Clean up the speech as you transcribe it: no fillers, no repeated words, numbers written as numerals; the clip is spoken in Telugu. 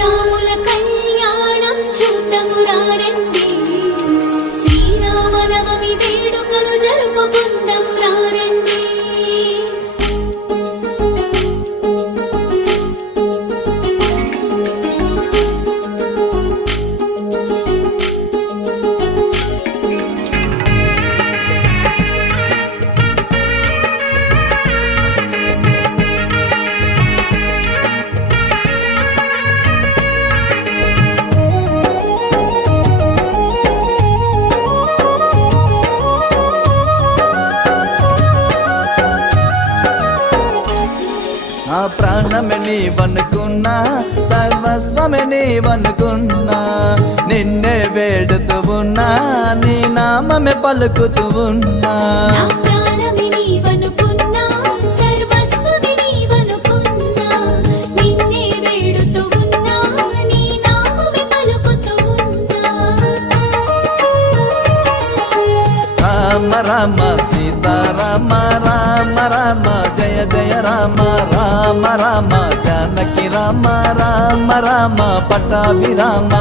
రాముల కళ్యాణం చూద్దాము రండి, శ్రీరామనవమి వేడుకలు జరుపుకుందాం రండి. నా ప్రాణమే నీవనుకున్నా, సర్వస్వమే నీవనుకున్నా, నిన్నే వేడుతూ ఉన్నా, నీ నామమే పలుకుతూ ఉన్నా. నా ప్రాణమే నీవనుకున్నా, సర్వస్వమే నీవనుకున్నా, నిన్నే వేడుతూ ఉన్నా, నీ నామమే పలుకుతూ ఉన్నా. రామ రామ సీతారామ రామ రామ జయ జయ రామ రామ రామ జానకి రామ రామ రామ పట్టాభిరామ.